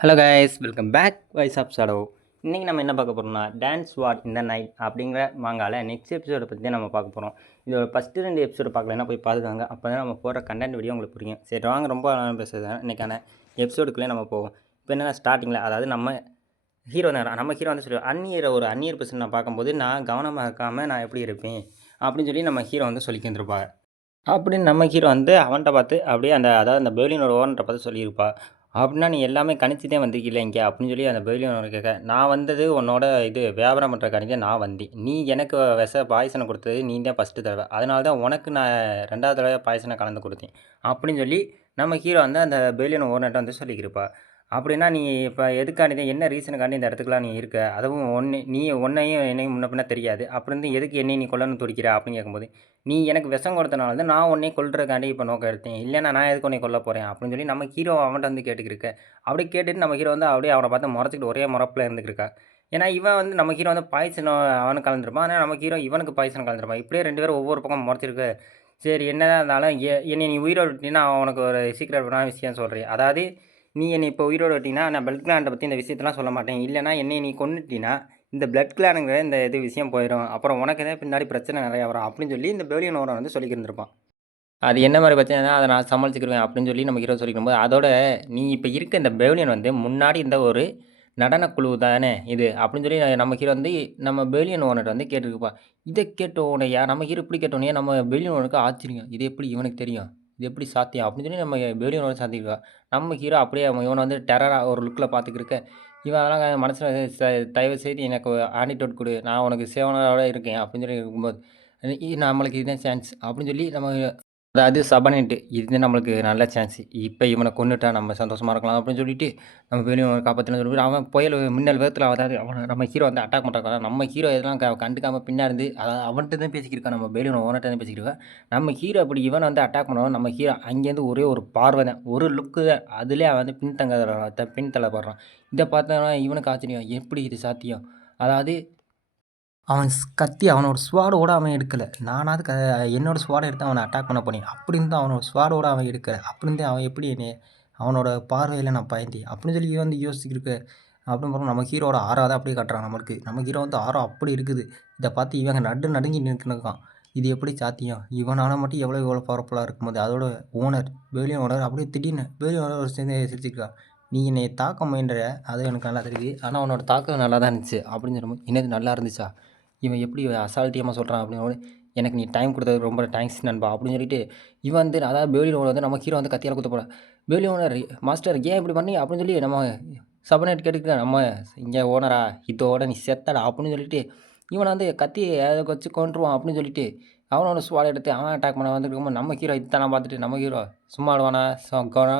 Hello guys, welcome back voice of shadow. இன்றைக்கி நம்ம என்ன பார்க்க போகிறோம்னா டான்ஸ் வாட் இந்த நைட் அப்படிங்கிற மாங்கால நெக்ஸ்ட் எபிசோடை பற்றி தான் நம்ம பார்க்க போகிறோம். இதோட ஃபஸ்ட்டு 2 எபிசோடு பார்க்கலன்னா போய் பார்த்துக்காங்க. அப்போ தான் நம்ம போகிற கண்டென்ட் வீடியோ உங்களுக்கு புரியும். சரி வாங்க, ரொம்ப பேசுறது இன்றைக்கான எபிசோடுக்குள்ளே நம்ம போவோம். இப்போ என்னென்னா ஸ்டார்டிங்கில், அதாவது நம்ம ஹீரோ வந்து சொல்லி ஒரு அந்நியர் பர்சன் நான் பார்க்கும்போது நான் கவனமாக இருக்காமல் நான் எப்படி இருப்பேன் அப்படின்னு சொல்லி நம்ம ஹீரோ வந்து சொல்லிக்க வந்துருப்பாங்க. அப்படின்னு நம்ம ஹீரோ வந்து அவன்கிட்ட பார்த்து அப்படியே அதாவது அந்த பெர்லினோட ஓனர்கிட்ட பார்த்து சொல்லியிருப்பா. அப்படின்னா நீ எல்லாமே கணிச்சுட்டே வந்திருக்கீல்ல இங்கே அப்படின்னு சொல்லி அந்த பெர்லின் ஓனர் கேட்க, நான் வந்தது உன்னோட வியாபாரம் பண்ணுறக்கானிக்க நான் வந்தேன். நீ எனக்கு பாய்சனை கொடுத்தது நீ தான் ஃபஸ்ட்டு தடவை, அதனால தான் உனக்கு நான் 2வது தடவை பாய்சனை கலந்து கொடுத்தேன் அப்படின்னு சொல்லி நம்ம ஹீரோ வந்து அந்த பெர்லின் ஓனர்கிட்ட வந்து சொல்லிக்கிருப்பா. அப்படின்னா நீ இப்போ எதுக்காண்டி என்ன ரீசனுக்காண்டி இந்த இடத்துக்குலாம் நீ இருக்க, அதுவும் உன்னையும் என்னையும் முன்ன பின்ன தெரியாது, அப்புறம் இருந்து எதுக்கு என்னை நீ கொல்லணும் துடிக்கிற அப்படின்னு கேட்கும்போது, நீ எனக்கு விஷம் கொடுத்தனால தான் நான் உன்னை கொல்றதுக்காண்டி இப்போ நோக்கம் எடுத்தேன், இல்லைன்னா நான் எதுக்கு உன்னை கொல்ல போகிறேன் அப்படின்னு சொல்லி நம்ம ஹீரோ அவன்கிட்ட வந்து கேட்டுக்கிருக்க. அப்படியே கேட்டுட்டு நம்ம ஹீரோ வந்து அப்படியே அவனை பார்த்து முறைச்சிக்கிட்டு ஒரே முறப்பில் இருந்துக்கிருக்கா. ஏன்னா இவன் வந்து நம்ம ஹீரோ வந்து பாய்சன் அவனுக்கு கலந்துருப்பான், ஆனால் நம்ம ஹீரோ இவனுக்கு பாய்சன் கலந்துருப்பான். இப்படியே 2 பேரும் ஒவ்வொரு பக்கம் முறைச்சிருக்கு. சரி என்னதான் இருந்தாலும் என்னை நீ உயிரோடு விட்டினா உனக்கு ஒரு சீக்கிரமான விஷயம் சொல்கிறேன். அதாவது நீ என்னை இப்போ உயிரோடு விட்டினா நான் பிளட் கிளாண்டை பற்றி இந்த விஷயத்தெல்லாம் சொல்ல மாட்டேன், இல்லைனா என்னை நீ கொண்டுட்டினா இந்த பிளட் கிளானுங்கிற இந்த விஷயம் போயிடும், அப்புறம் உனக்கு தான் பின்னாடி பிரச்சனை நிறையா வரும் அப்படின்னு சொல்லி இந்த பெர்லின் ஓனர் வந்து சொல்லிக்கிருந்துருப்பான். அது என்ன மாதிரி பிரச்சனைனா அதை நான் சமாளிச்சுக்கிருவேன் அப்படின்னு சொல்லி நம்ம ஹீரோ சொல்லிக்கும்போது, அதோட நீ இப்போ இருக்க இந்த பெர்லின் வந்து முன்னாடி இந்த ஒரு நடனக்குழு தானே இது அப்படின்னு சொல்லி நம்ம ஹீரோ வந்து நம்ம பெர்லின் ஓனர் வந்து கேட்டுருப்பா. இதை கேட்டோனையா நம்ம ஹீரோ இப்படி கேட்டோன்னே நம்ம பெர்லின் ஓனருக்கு ஆச்சரியம், இது எப்படி இவனுக்கு தெரியும், இது எப்படி சாத்தியம் அப்படின்னு சொல்லி நம்ம பெர்லின் ஓனர் சாத்திருக்கா. நம்ம ஹீரோ அப்படியே இவனை வந்து டெரராக ஒரு லுக்கில் பார்த்துக்கிருக்க. இவன் அதெல்லாம் மனசில் தயவு செய்து எனக்கு ஆன்டிடோட் கொடு, நான் உனக்கு சேவனோட இருக்கேன் அப்படின்னு சொல்லி இருக்கும்போது, நம்மளுக்கு இதுதான் சான்ஸ் அப்படின்னு சொல்லி நம்ம, அதாவது சபனேட்டு இது நம்மளுக்கு நல்ல சான்ஸ், இப்போ இவனை கொன்னுட்டா நம்ம சந்தோஷமாக இருக்கலாம் அப்படின்னு சொல்லிட்டு நம்ம வெளியே காப்பாற்றணும் சொல்லிட்டு அவன் புயல் மின்னல் வேகத்தில், அதாவது அவனை நம்ம ஹீரோ வந்து அட்டாக் பண்ணுறாங்க. நம்ம ஹீரோ எதெல்லாம் கண்டுக்காமல் பின்னாடி அதாவது அவன்கிட்ட தான் பேசிக்கிருக்கான், நம்ம பெலியன் ஓனர்கிட்ட தான் பேசிக்கிருக்கேன். நம்ம ஹீரோ அப்படி இவனை வந்து அட்டாக் பண்ணுவோம், நம்ம ஹீரோ அங்கேருந்து ஒரே ஒரு பார்வை தான், ஒரு லுக்கு தான், அதிலே அவன் வந்து பின்தள்ளப்படுறான். இதை பார்த்தோன்னா இவனுக்கு ஆச்சரியம், எப்படி இது சாத்தியம், அதாவது அவன் கத்தி அவனோட ஸ்வாடோட அவன் எடுக்கலை, நானாவது என்னோடய ஸ்வாடை எடுத்து அவனை அட்டாக் பண்ண போனேன், அப்படி இருந்து அவனோட ஸ்வாடோட அவன் எடுக்கலை, அப்படி இருந்து அவன் எப்படி அவனோட பார்வையில் நான் பயந்தேன் அப்படின்னு சொல்லி வந்து யோசிச்சிருக்கு. அப்படின்னு பார்த்தா நம்ம ஹீரோட ஆறாவது அப்படியே காட்டுறான். நம்ம ஹீரோ வந்து ஆறா அப்படி இருக்குது. இதை பார்த்து இவங்க நடுங்கி நிற்கணுக்கான். இது எப்படி சாத்தியம், இவனால் மட்டும் எவ்வளோ பவர்ஃபுல்லாக இருக்கும்போது அதோட ஓனர் பெர்லின் ஓனர் அப்படியே திடீர்னு பெர்லின் ஓனர் ஒரு சேர்ந்து சிரிச்சிருக்கான். நீ என்னை தாக்க முயன்ற, அது எனக்கு நல்லா தெரியுது, ஆனால் அவனோட தாக்கம் நல்லா தான் இருந்துச்சு அப்படின்னு சொல்லும்போது, என்னது நல்லா இருந்துச்சா, இவன் எப்படி அசால்ட்டியமாக சொல்கிறான் அப்படின்னு, எனக்கு நீ டைம் கொடுத்தது ரொம்ப தேங்க்ஸ் நண்பா அப்படின்னு சொல்லிட்டு இவன் வந்து, அதாவது பெர்லின் ஓனர் வந்து நம்ம ஹீரோ வந்து கத்தியால் குத்த போகிறான். பெர்லின் ஓனர் மாஸ்டர் ஏன் இப்படி பண்ணி அப்படின்னு சொல்லி நம்ம சபனேட் கேட்டுக்க, நம்ம இங்கே ஓனரா இதோட நீ செத்தடா அப்படின்னு சொல்லிட்டு இவனை வந்து கத்தியை அதை வச்சு கொண்டுருவான் அப்படின்னு சொல்லிட்டு அவனோட ஸ்வாட் எடுத்து அவன் அட்டாக் பண்ண வந்துருக்கும்போது நம்ம ஹீரோ இதெல்லாம் பார்த்துட்டு நம்ம ஹீரோ சும்மா ஆடுவானா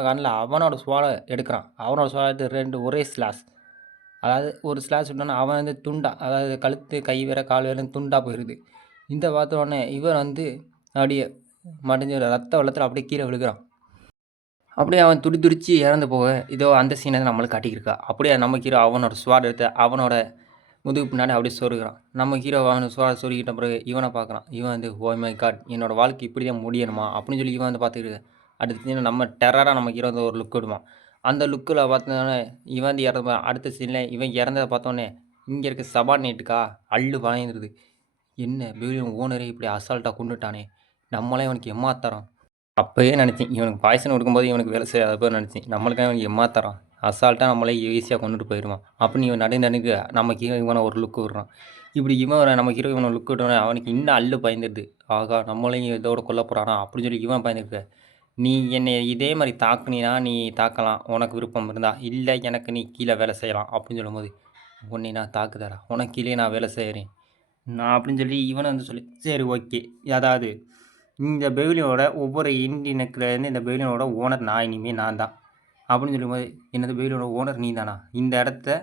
கண்ணில் அவனோட ஸ்வாடை எடுக்கிறான். அவனோட ஸ்வாட் எடுத்து 2 ஒரே ஸ்லாஷ், அதாவது ஒரு ஸ்லாஷ் விட்டோன்னா அவன் வந்து துண்டா, அதாவது கழுத்து கை வேற கால் வேறு துண்டாக போயிடுது. இந்த பார்த்த உடனே இவன் வந்து அப்படியே மடிஞ்ச ரத்த வெள்ளத்தில் அப்படியே கீழே விழுகிறான். அப்படியே அவன் துடிச்சு இறந்து போக இதோ அந்த சீனை தான் நம்மளுக்கு காட்டிக்கிருக்கா. அப்படியே நம்ம ஹீரோ அவனோட ஸ்வாட் எடுத்து அவனோட முதுகு பின்னாடி அப்படியே சொருகிறான். நம்ம ஹீரோ அவனை ஸ்வாட் சொருகிட்ட பிறகு இவனை பார்க்குறான். இவன் வந்து ஓ மை காட், என்னோட வாழ்க்கை இப்படி தான் முடியணுமா அப்படின்னு சொல்லி இவன் வந்து பார்த்துக்கிட்டு அடுத்து நம்ம டெரராக நம்ம ஹீரோ வந்து ஒரு லுக் விடுவான். அந்த லுக்கில் பார்த்தோன்னே இவன் வந்து இறந்து அடுத்த சீனில் இவன் இறந்ததை பார்த்தோன்னே இங்கே இருக்க சபார்டினேட்டுக்கா அள்ளு வாங்கிடுது. என்ன பெர்லின் ஓனரே இப்படி அசால்ட்டாக கொண்டுட்டானே, நம்மளே இவனுக்கு எம்மாத்தரம். அப்போயே நினச்சேன் இவனுக்கு பாய்சன் கொடுக்கும்போது இவனுக்கு வேலை செய்யாத போய் நினச்சேன், நம்மளுக்கு இவனுக்கு எம்மாத்தரம், அசால்ட்டாக நம்மளே ஈஸியாக கொண்டுட்டு போயிடுவான் அப்படின்னு இவன் நடுக்கு நம்ம ஹீரோ இவனை ஒரு லுக்கு விடுறான். இப்படி இவன் நம்ம ஹீரோ இவனை லுக்கு விட்டோன்னே அவனுக்கு இன்னும் அள்ளு பயந்துடுது. ஆகா நம்மளையும் இதோட கொல்ல போகிறானா அப்படின்னு சொல்லி இவன் பயந்துருக்க. நீ என்னை இதே மாதிரி தாக்குனினா நீ தாக்கலாம், உனக்கு விருப்பம் இருந்தா, இல்லை எனக்கு நீ கீழே வேலை செய்யலாம் அப்படின்னு சொல்லும்போது, உன்னை நான் தாக்குதரா, உனக்கு கீழே நான் வேலை செய்கிறேன் நான் அப்படின்னு சொல்லி இவனை வந்து சொல்லி சரி ஓகே, அதாவது இந்த பெவிலியனோட ஒவ்வொரு இண்டியனுக்குலேருந்து இந்த பெவிலியனோட ஓனர் நான் இனிமேல் நான் தான் அப்படின்னு சொல்லும்போது, என்னது பெவிலியனோட ஓனர் நீ தானா, இந்த இடத்த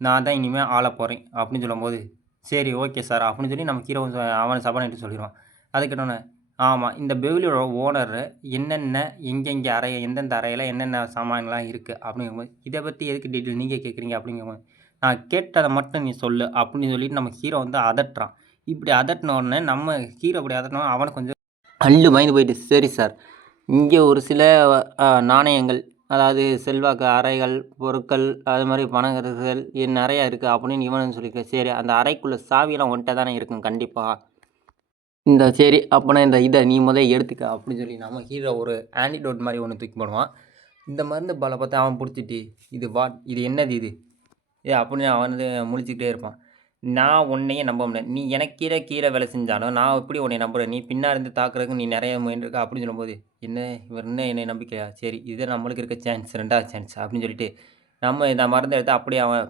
நான் தான் இனிமேல் ஆள போகிறேன் அப்படின்னு சொல்லும்போது, சரி ஓகே சார் அப்படின்னு சொல்லி நம்ம ஹீரோ அவனை சபானிட்டு சொல்லிடுவான். அது கேட்டோன்னே, ஆமாம் இந்த பெவிலியோட ஓனர் என்னென்ன எங்கெங்கே அறை எந்தெந்த அறையில் என்னென்ன சாமான்லாம் இருக்குது அப்படிங்கும்போது, இதை பற்றி எதுக்கு டீட்டெயில் நீங்கள் கேட்குறீங்க அப்படிங்கும்போது, நான் கேட்டதை மட்டும் நீ சொல்லு அப்படின்னு சொல்லிட்டு நம்ம ஹீரோ வந்து அதட்டுறான். இப்படி அதட்டின உடனே நம்ம ஹீரோ அப்படி அதட்டினோட அவனுக்கு கொஞ்சம் அள்ளு பயந்து போயிட்டு, சரி சார், இங்கே ஒரு சில நாணயங்கள் அதாவது செல்வாக்கு, அறைகள், பொருட்கள், அது மாதிரி பணங்கள் நிறையா இருக்குது அப்படின்னு இவன் சொல்லியிருக்கான். சரி அந்த அறைக்குள்ள சாவியெல்லாம் உன்ட்ட தானே இருக்கும் கண்டிப்பா. சரி அப்போனா இந்த இதை நீ எடுத்துக்க அப்படின்னு சொல்லி நம்ம ஹீரோ ஒரு ஆன்டிடோட் மாதிரி ஒன்று தூக்கி போடுவான். இந்த மருந்து பாலை பார்த்து அவன் பிடிச்சிட்டு இது என்னது இது அப்படின்னு அவன் வந்து முழிச்சுக்கிட்டே இருப்பான். நான் உன்னையே நம்ப முடியாது. நீ எனக்கு கீழே வேலை செஞ்சாலும் நான் எப்படி உன்னை நம்புறேன்? நீ பின்னாடி இருந்து தாக்குறதுக்கு நீ நிறைய முயன்றுருக்க அப்படின்னு சொல்லும்போது, என்ன இவர் என்ன என்னை நம்பிக்கையா? சரி இது நம்மளுக்கு இருக்க சான்ஸ் 2வது சான்ஸ் அப்படின்னு சொல்லிட்டு, நம்ம இந்த மருந்த எடுத்து அப்படியே அவன்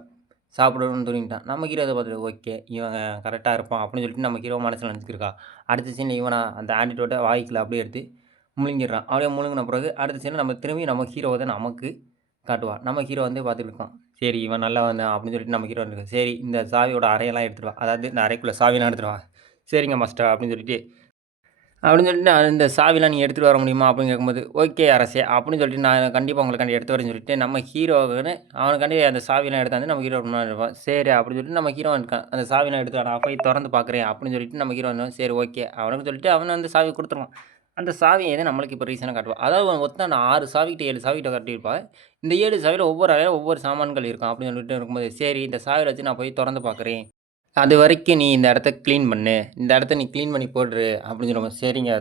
சாப்பிடணும்னு தோணிட்டான். நம்ம ஹீரோ அத பார்த்துட்டு ஓகே இவன் கரெக்ட்டா இருப்பான் அப்படின்னு சொல்லிட்டு நம்ம ஹீரோ மனசுல நினச்சுக்கிருக்கா. அடுத்த சீன்ல இவனா அந்த ஆன்டிடோட்ட வாய்க்குள்ள அப்படியே எடுத்து முழுங்கிடுறான். அப்படியே முழுங்குன பிறகு அடுத்த சீன்ல நம்ம திரும்பி நம்ம ஹீரோவ தான் நமக்கு காட்டுவான். நம்ம ஹீரோ வந்து பார்த்துட்டு இருப்பான். சரி இவன் நல்லவன் தான் அப்படின்னு சொல்லிட்டு நம்ம ஹீரோ இருக்கான். சரி இந்த சாவியோட அறையெல்லாம் எடுத்துட்டு வா. அதாவது இந்த அறைக்குள்ள சாவியெல்லாம் எடுத்துட்டு வா. சரிங்க மாஸ்டர் அப்படின்னு சொல்லிட்டு இந்த சாவிலாம் நீ எடுத்துட்டு வர முடியுமா? அப்படின்னு கேட்கும்போது, ஓகே அரசே அப்படின்னு சொல்லிட்டு நான் கண்டிப்பா உங்களுக்காண்டி எடுத்து வரேன்னு சொல்லிட்டு நம்ம ஹீரோவுன்னு அவனுக்காண்டி அந்த சாவிலாம் எடுத்தாந்து நம்ம ஹீரோ முன்னாடி இருப்பான். சரி அப்படின்னு சொல்லிட்டு நம்ம ஹீரோ இருக்கான். அந்த சாவிலாம் எடுத்து நான் போய் தொறந்து பார்க்குறேன் அப்படின்னு சொல்லிட்டு நம்ம ஹீரோ வந்து சரி ஓகே அவனுக்கு சொல்லிட்டு அவன் வந்து சாவி குடுத்துருவான். அந்த சாவிய எது நம்மளுக்கு இப்போ ரீசனா காட்டுவான். அதாவது மொத்தம் 6 சாவிகிட்ட 7 சாவிகிட்ட காட்டியிருப்பான். இந்த 7 சாவியில ஒவ்வொரு அறையில ஒவ்வொரு சாமான்கள் இருக்கும் அப்படின்னு சொல்லிட்டு இருக்கும்போது, சரி இந்த சாவிய வச்சு நான் போய் தொறந்து பார்க்குறேன். அதுவரைக்கும் நீ இந்த இடத்த கிளீன் பண்ணு. இந்த இடத்த நீ கிளீன் பண்ணி போட்டுரு அப்படின்னு சொல்லும்போது, சரிங்க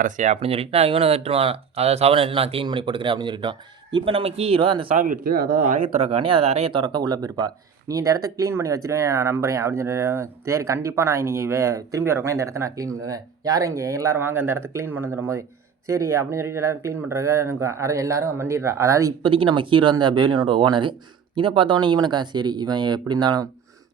அரசே அப்படின்னு சொல்லிட்டு நான் இவன விட்டுருவான். அதாவது சவன எடுத்து நான் கிளீன் பண்ணி போட்டுக்கிறேன் அப்படின்னு சொல்லிட்டோம். இப்போ நம்ம ஹீரோ அந்த சாவி எடுத்து அதாவது அறைய தொறக்காண்டி அது அறைய தொறக்க உள்ள போயிருப்பா. நீ இந்த இடத்த கிளீன் பண்ணி வச்சிருவேன் நான் நம்புறேன் அப்படின்னு சொல்லி சரி கண்டிப்பாக நான் இன்னைக்கு திரும்பி வரக்குள்ள இந்த இடத்த நான் கிளீன் பண்ணுவேன். யாரும் இங்கே எல்லாரும் வாங்க இந்த இடத்த கிளீன் பண்ண சொல்லும்போது, சரி அப்படின்னு சொல்லிட்டு எல்லாரும் கிளீன் பண்ணுறதுக்கு எனக்கு எல்லாரும் மண்டிடுறா. அதாவது இப்போதைக்கு நம்ம ஹீரோ அந்த பெவிலியனோட ஓனரு. இதை பார்த்தோன்னே இவனுக்கா சரி இவன் எப்படி இருந்தாலும்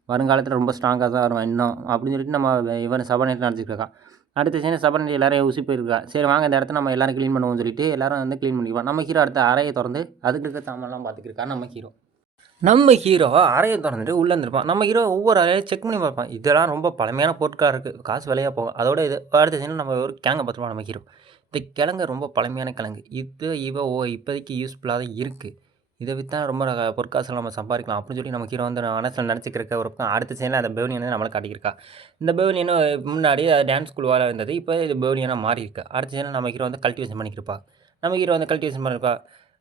வருங்காலத்தில் ரொம்ப ஸ்ட்ராங்காக தான் வருவான் இன்னும் அப்படின்னு சொல்லிட்டு நம்ம இவன் சபாநாயகர் நினச்சிட்டு இருக்கான். அடுத்த சீன் சபாநாயகர் எல்லாரும் உசி போயிருக்கா. சரி வாங்க இந்த இடத்த நம்ம எல்லாரும் க்ளீன் பண்ணுவோம்னு சொல்லிட்டு எல்லாரும் வந்து க்ளீன் பண்ணிக்குவான். நம்ம ஹீரோ அடுத்த அறையை திறந்து அதுக்கு இருக்க சாமான்லாம் பார்த்துக்கிருக்கான் நம்ம ஹீரோ அறையை திறந்துட்டு உள்ளே இருந்திருப்பான். நம்ம ஹீரோ ஒவ்வொரு அறையை செக் பண்ணி பார்ப்பான். இதெல்லாம் ரொம்ப பழமையான பொருட்களாக இருக்குது, காசு விலையாக போகும். அதோட இது அடுத்த சீனில் நம்ம ஒரு கிழங்க பார்த்துருவோம் நம்ம ஹீரோ. இந்த கிழங்கு ரொம்ப பழமையான கிழங்கு. இப்போதைக்கு யூஸ்ஃபுல்லாக தான் இருக்குது. இதை விற்றா ரொம்ப பொற்காசில் நம்ம சம்பாதிக்கலாம் அப்படின்னு சொல்லி நம்ம ஹீரோ வந்து மனசில் நினச்சிக்கிறக்க ஒரு அடுத்த சீனில் அந்த பெவிலியனை நம்மளை காட்டியிருக்கா. இந்த பெவிலியனும் முன்னாடி அது டான்ஸ் ஸ்கூல் இருந்தது. இப்போ இது பெவிலியனாக மாறி இருக்கு. அடுத்த சீனில் நம்ம ஹீரோ வந்து கல்டிவேஷன் பண்ணிக்கிருப்பா. நம்ம ஹீரோ வந்து கல்டிவேஷன் பண்ணியிருப்பா.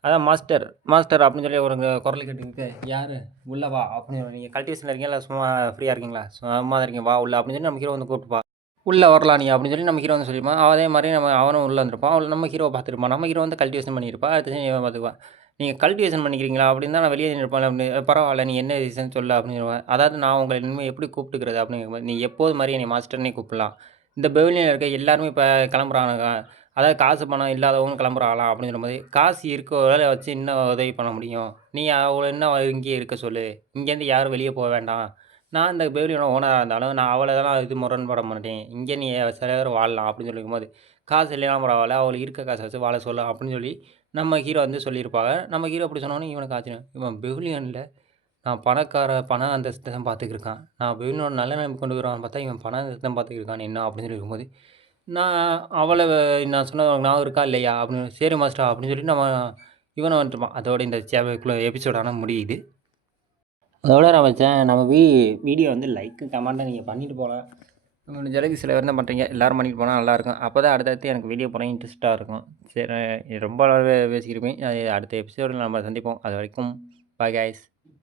அதான் மாஸ்டர் மாஸ்டர் அப்படின்னு சொல்லி ஒரு குரல் கேட்டுருக்கு. யார் உள்ள வா அப்படின்னு நீங்கள் கல்டிவேஷனில் இருக்கீங்களா சும்மா ஃப்ரீயாக இருக்கீங்களா சும்மா தான் இருக்கீங்க வா உள்ள அப்படின்னு சொல்லி நம்ம ஹீரோ வந்து கூப்பிட்டுப்பா. உள்ளே வரலாம் நீ அப்படின்னு சொல்லி நம்ம ஹீரோ வந்து சொல்லியிருப்பான். அதே மாதிரி அவனும் உள்ளே வந்திருப்பான். அவள் நம்ம ஹீரோவை பார்த்துருப்பான். நம்ம ஹீரோ வந்து கல்டிவேஷன் பண்ணியிருப்பா. அடுத்த சீன் இவன் பார்த்துக்குவான். நீங்கள் கல்டிவேஷன் பண்ணிக்கிறீங்களா அப்படின்னு தான் நான் வெளியே நின்றுப்பேன் அப்படின்னு பரவாயில்ல நீ என்ன ரீசன் சொல்ல அப்படின்னு. அதாவது நான் உங்களை இனிமேல் எப்படி கூப்பிட்டுக்கிறது அப்படிங்கும்போது நீ எப்போது மாதிரி என்னை மாஸ்டர்னே கூப்பிடலாம். இந்த பெவிலியனில் இருக்க எல்லாருமே இப்போ கிளம்புறாங்க. அதாவது காசு பணம் இல்லாதவங்க கிளம்புறாங்களாம் அப்படின்னு சொல்லும்போது காசு இருக்கவரை வச்சு இன்னும் உதவி பண்ண முடியும். நீ அவளை இன்னும் இங்கேயே இருக்க சொல்லு. இங்கேருந்து யாரும் வெளியே போக வேண்டாம். நான் இந்த பெவிலியனோட ஓனராக இருந்தாலும் நான் அவளை தான் இது முரண்பட மாட்டேன். இங்கே நீ சில பேர் வாழலாம் அப்படின்னு சொல்லிக்கும்போது காசு இல்லைனா பரவாயில்ல அவளுக்கு இருக்க காசை வச்சு வாழ சொல்ல அப்படின்னு சொல்லி நம்ம ஹீரோ வந்து சொல்லியிருப்பாங்க. நம்ம ஹீரோ அப்படி சொன்னோன்னே இவனுக்கு ஆச்சரியம். இவன் பெவிலியனில் நான் பண அந்தஸ்து தான் பார்த்துக்கிருக்கான். நான் பெவிலியனோட நல்ல நிலைமை கொண்டு வருவான்னு பார்த்தா இவன் பண அந்தஸ்து தான் பார்த்துக்கிருக்கான் என்ன அப்படின்னு சொல்லி இருக்கும்போது நான் அவளை நான் சொன்னது உனக்கு ஞாபகம் இருக்கா இல்லையா அப்படின்னு சரி மாஸ்டர் அப்படின்னு சொல்லி நம்ம இவனை வந்துட்டுப்பான். அதோட இந்த எபிசோட் ஆனால் முடியுது. அதோட நம்ம வீடியோ வந்து லைக்கு கமெண்ட்டை நீங்கள் பண்ணிட்டு போகலாம். முடிஞ்ச அளவுக்கு சில பேர் தான் பண்ணுறீங்க. எல்லோரும் பண்ணிட்டு போனால் நல்லாயிருக்கும். அப்போ தான் அடுத்தடுத்து எனக்கு வீடியோ போனால் இன்ட்ரெஸ்ட்டாக இருக்கும். சரி ரொம்ப பேசிக்கிருப்பேன். அடுத்த எபிசோடில் நம்ம சந்திப்போம். அது வரைக்கும் பாய் கைஸ்.